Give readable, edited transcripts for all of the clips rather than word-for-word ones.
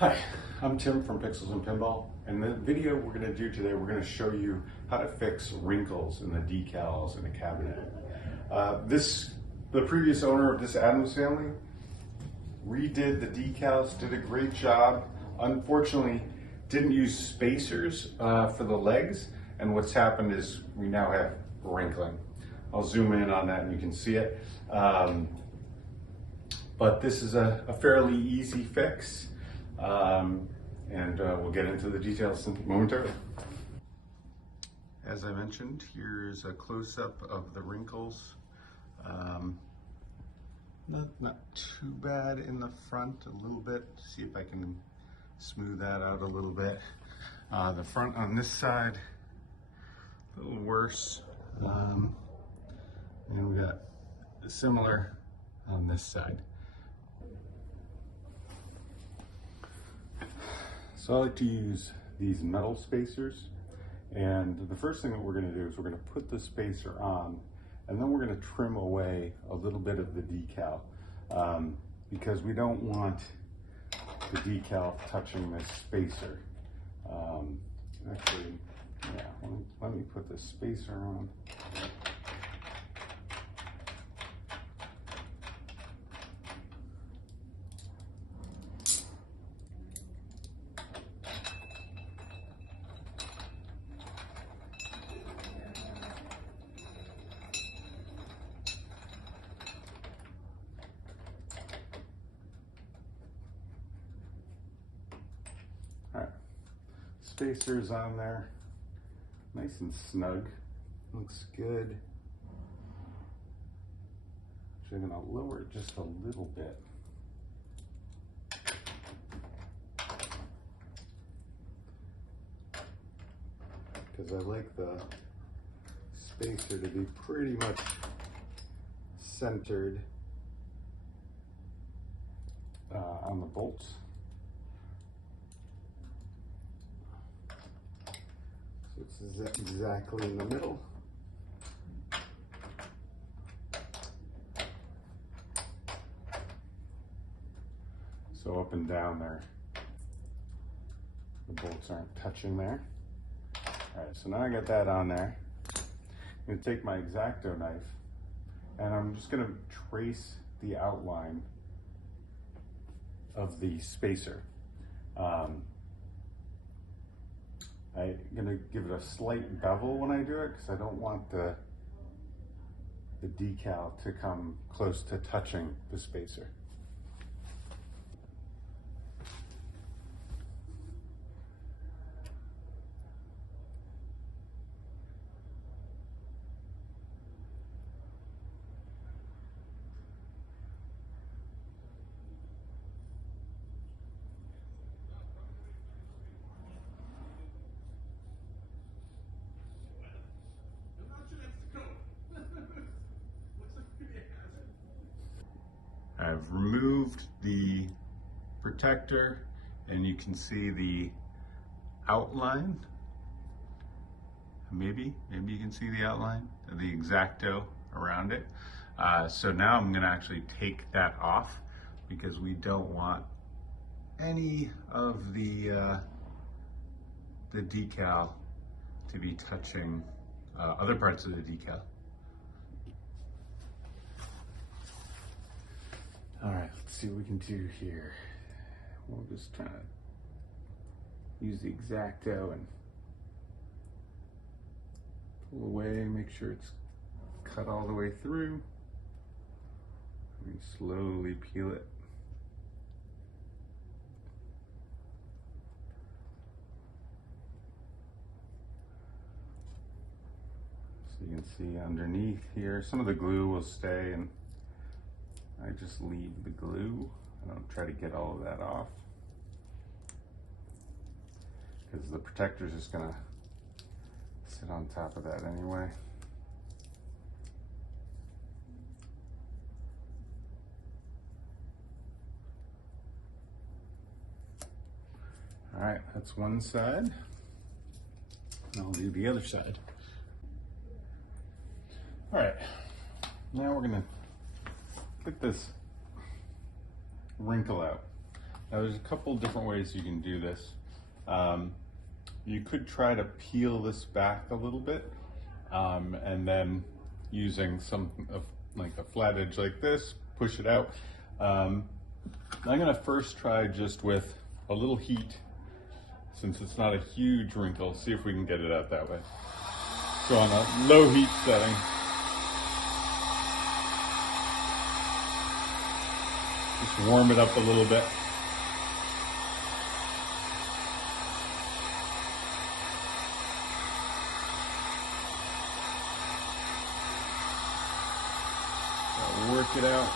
Hi, I'm Tim from Pixels Pinball, and the video we're going to do today, we're going to show you how to fix wrinkles in the decals in a cabinet. The previous owner of this Addams Family redid the decals, did a great job. Unfortunately, didn't use spacers for the legs, and what's happened is we now have wrinkling. I'll zoom in on that and you can see it. But this is a fairly easy fix. We'll get into the details momentarily. As I mentioned, here's a close-up of the wrinkles. Not too bad in the front, a little bit. See if I can smooth that out a little bit. The front on this side, a little worse. And we got similar on this side. So I like to use these metal spacers, and the first thing that we're going to do is we're going to put the spacer on, and then we're going to trim away a little bit of the decal because we don't want the decal touching this spacer. Actually, yeah, let me put the spacer on. All right, spacers on there, nice and snug, looks good. Actually, I'm gonna lower it just a little bit. Because I like the spacer to be pretty much centered on the bolts. So it's exactly in the middle. So up and down there, the bolts aren't touching there. All right, so now I got that on there. I'm gonna take my X-Acto knife and I'm just gonna trace the outline of the spacer. I'm gonna give it a slight bevel when I do it because I don't want the decal to come close to touching the spacer. I've removed the protector and you can see the outline. Maybe you can see the outline of the X-Acto around it. So now I'm gonna actually take that off because we don't want any of the decal to be touching other parts of the decal. All right, let's see what we can do here. We'll just try to use the X-Acto and pull away, make sure it's cut all the way through. And slowly peel it. So you can see underneath here, some of the glue will stay, and I just leave the glue. I don't try to get all of that off because the protector is just gonna sit on top of that anyway. All right, that's one side. I'll do the other side. All right, now we're gonna get this wrinkle out. Now there's a couple different ways you can do this. You could try to peel this back a little bit, and then using like a flat edge like this, push it out. I'm gonna first try just with a little heat, since it's not a huge wrinkle, see if we can get it out that way. So on a low heat setting. Just warm it up a little bit. Work it out.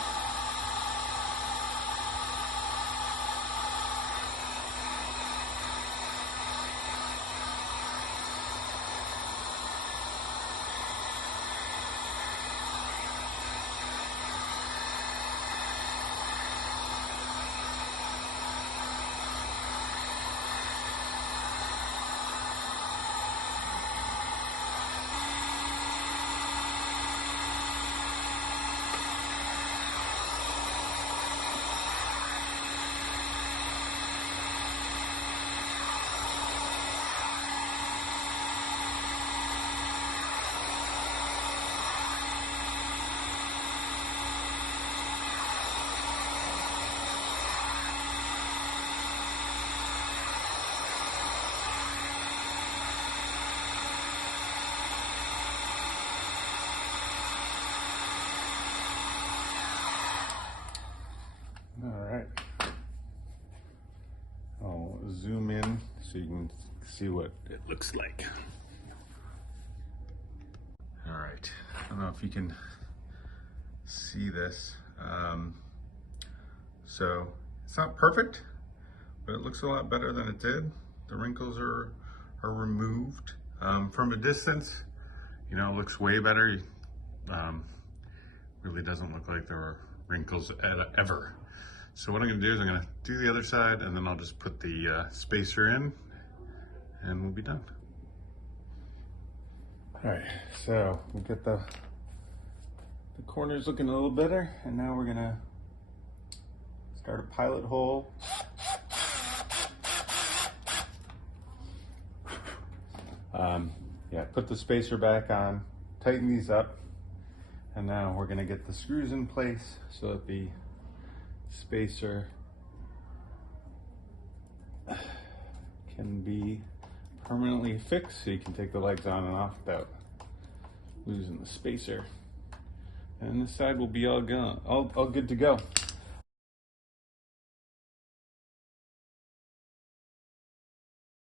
All right. I'll zoom in so you can see what it looks like. All right. I don't know if you can see this. So it's not perfect, but it looks a lot better than it did. The wrinkles are removed. From a distance, you know, it looks way better. Really doesn't look like there were wrinkles ever. So what I'm gonna do is I'm gonna do the other side, and then I'll just put the spacer in and we'll be done. All right, so we get the corners looking a little better, and now we're gonna start a pilot hole. Yeah, put the spacer back on, tighten these up, and now we're gonna get the screws in place so that the spacer can be permanently fixed, so you can take the legs on and off without losing the spacer. And this side will be all good to go.